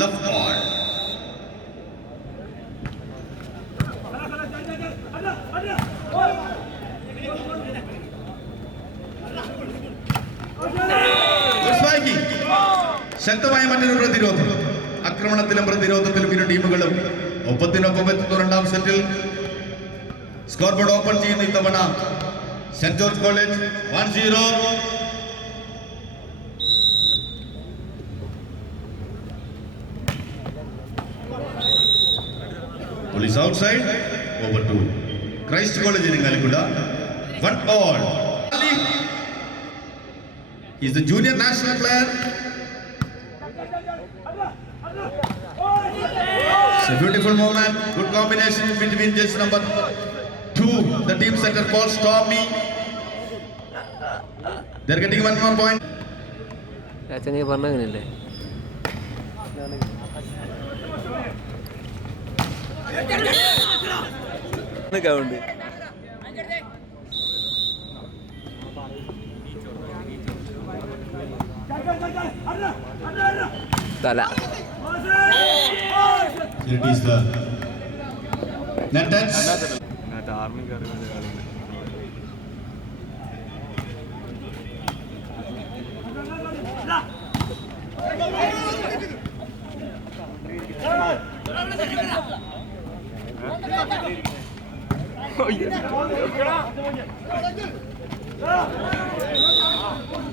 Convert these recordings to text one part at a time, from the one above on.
love all. ശക്തമായ മറ്റൊരു പ്രതിരോധം. ആക്രമണത്തിലും പ്രതിരോധത്തിലും ഇരു ടീമുകളും ഒപ്പത്തിനൊപ്പം എത്തുന്ന രണ്ടാം സെറ്റിൽ സ്കോർ ബോർഡ് ഓപ്പൺ ചെയ്യുന്ന ഇത്തവണ saint George college 1-0. Police outside, over to Christ College in Ngalgunda. 1-all. He's the junior national player. It's a beautiful moment. Good combination between just number 2, the team center Paul Stormy. They're getting one more point. It is the net touch.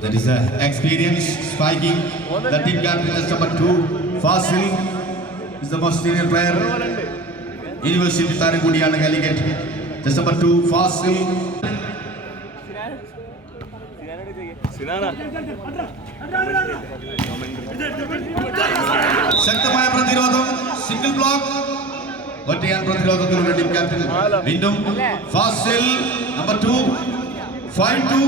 That is the experience spiking. The team captain is number 2. Fasil is the most senior player. University Tarigudiyana Galigate. Just number 2. Fasil. ശക്തമായ പ്രതിരോധം. Single block. ഒറ്റയാൻ പ്രതിരോധത്തിലുള്ള team captain വീണ്ടും Fasil number 2 5-2.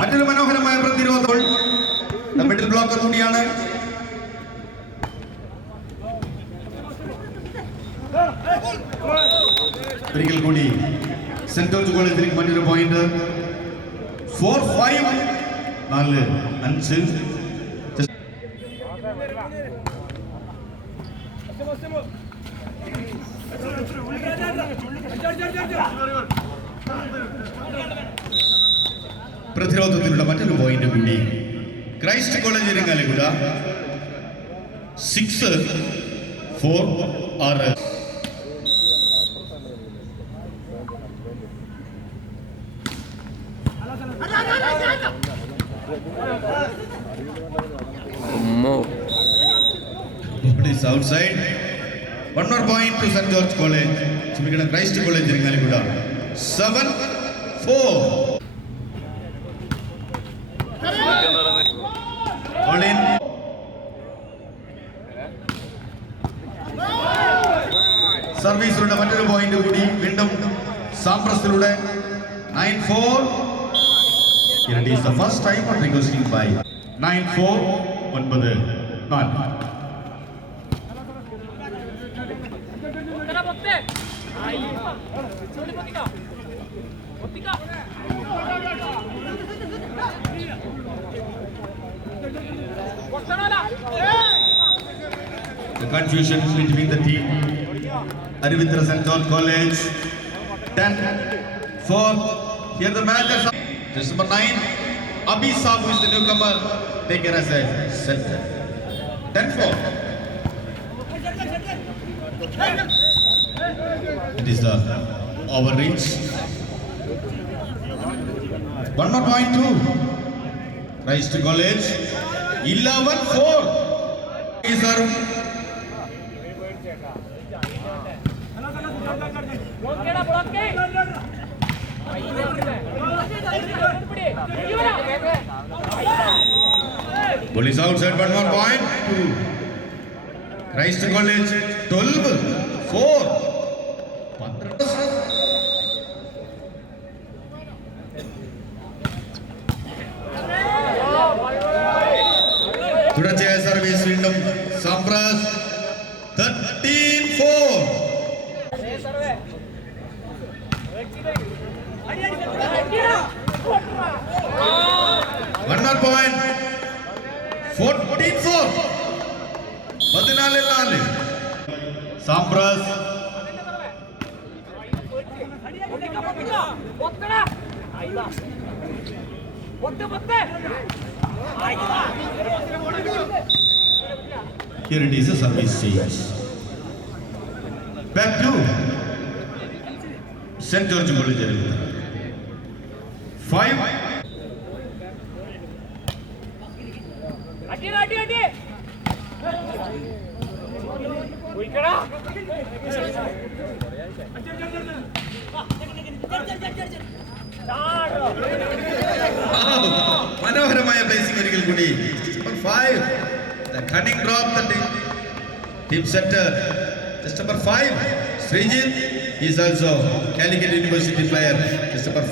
മറ്റൊരു മനോഹരമായ പ്രതിരോധം. Middle blocker കൂടിയാണ്. ഒരിക്കൽ കൂടി സെന്റ് ജോർജ് കോളേജിലേക്ക് മറ്റൊരു പോയിന്റ്. 4-5 4-5. പ്രതിരോധത്തിലുള്ള മറ്റൊരു പോയിന്റ് കൂടി. Christ college Irinjalakuda 6-4. Is outside. One more point to St. George College. So we get a Christ College in Ngalgunda. 7-4. All in. Service round മറ്റൊരു പോയിന്റ് കൂടി. വീണ്ടും സാംപ്രസിലൂടെ 9-4. It is the first time for negotiating by 9-4. 9-4. The confusion between the team. Arvindra St. John College 10-4. Here the match is just number 9. Abhi Sabu is the newcomer. Take it as a set. 10-4. It is the overreach. One more point too. Christ College 11-4. Police outside. One more point too. Christ College 12-4. തുടർച്ചയായ service വീണ്ടും സാംപ്രാസ് 13-4. One more point. 14-4. 14-4. Sampras. Here it is a service change. Back to St. George College. 5. മനോഹരമായ placing ഒരിക്കൽ കൂടി. 5. The cunning drop the team center. Just number 5. Srijit is also Calicut University player. Just number 5.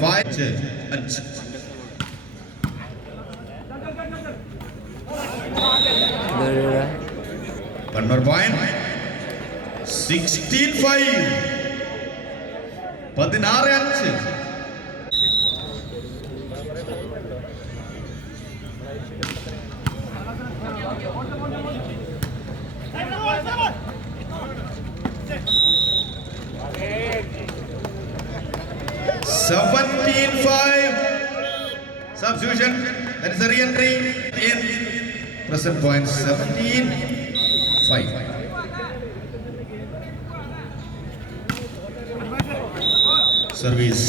One more point. 16-5. 16-5. Substitution. That is a re-entry in present point. 17-5. Service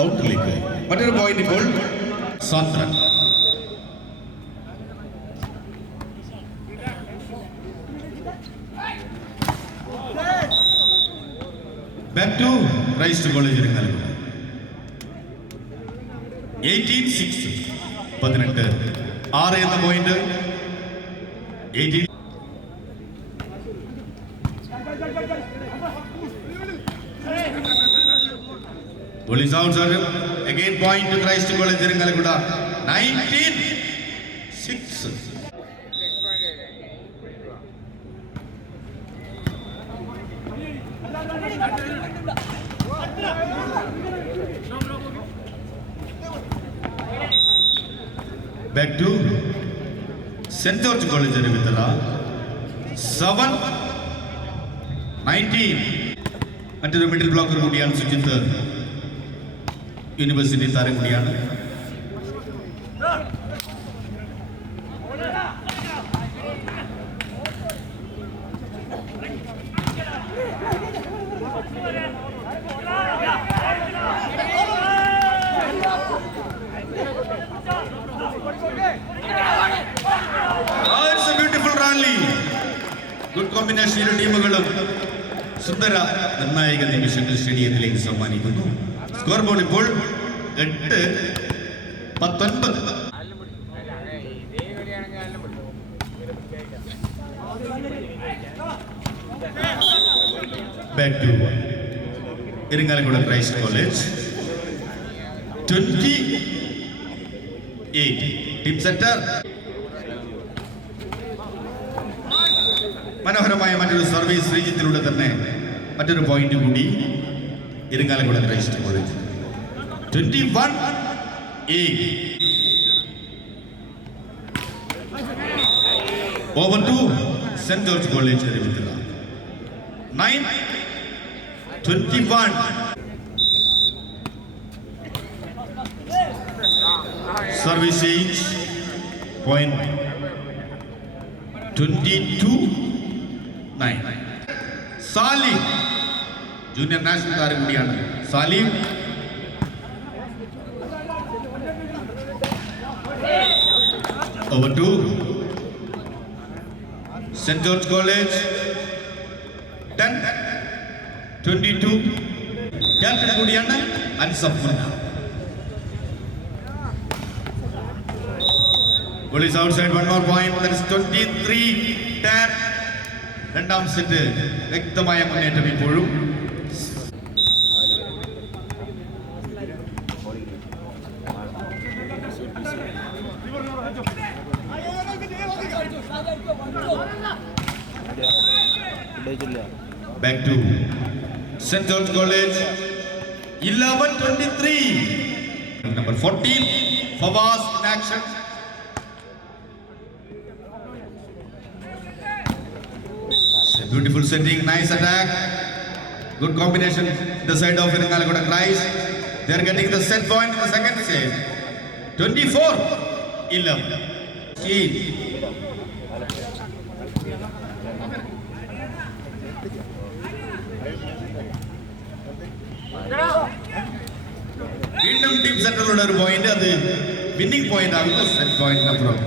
out legal. Whatever point he pulled, Sandra. Back to Christ College. 18-6. 18. 6 എന്ന point. 18. Police outside. Again point to Christ College. 19-6. Back to St. George College. 7-19. മറ്റൊരു middle blocker കൂടിയാണ് Sujith. University താരം കൂടിയാണ്. It's a beautiful rally. Good combination ഇരു ടീമുകളും സുന്ദര നിർണായക നിമിഷങ്ങൾ സ്റ്റേഡിയത്തിലേക്ക് സമ്മാനിക്കുന്നു. Score board ഇപ്പോൾ 8-19. Back to Irinjalakuda Christ college. 28. Team centre. മനോഹരമായ മറ്റൊരു സർവീസ് ശ്രീജിത്തിലൂടെ തന്നെ മറ്റൊരു പോയിന്റ് കൂടി Irinjalakuda Christ college. 21-8. Over to St. George College. 9-21. Service change. Point. 22-9. Salim. Junior national താരം കൂടിയാണ് Salim. Over to St. George College. 10-22. Captain കൂടിയാണ് Ansaf. Goal is outside. One more point. That is 23-10. രണ്ടാം set വ്യക്തമായ മുന്നേറ്റം ഇപ്പോഴും. Back to St. George College 11-23. Number 14, Fawaz in action. It's a beautiful setting, nice attack. Good combination. The side of Irangalgoda Christ. They are getting the set point in the second set. 24-11. വീണ്ടും team സെന്ററിലുള്ള ഒരു point അത് winning point ആകുന്നു. Set പോയിന്റിനപ്പുറം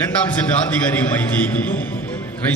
രണ്ടാം set ആധികാരികമായി ജയിക്കുന്നു.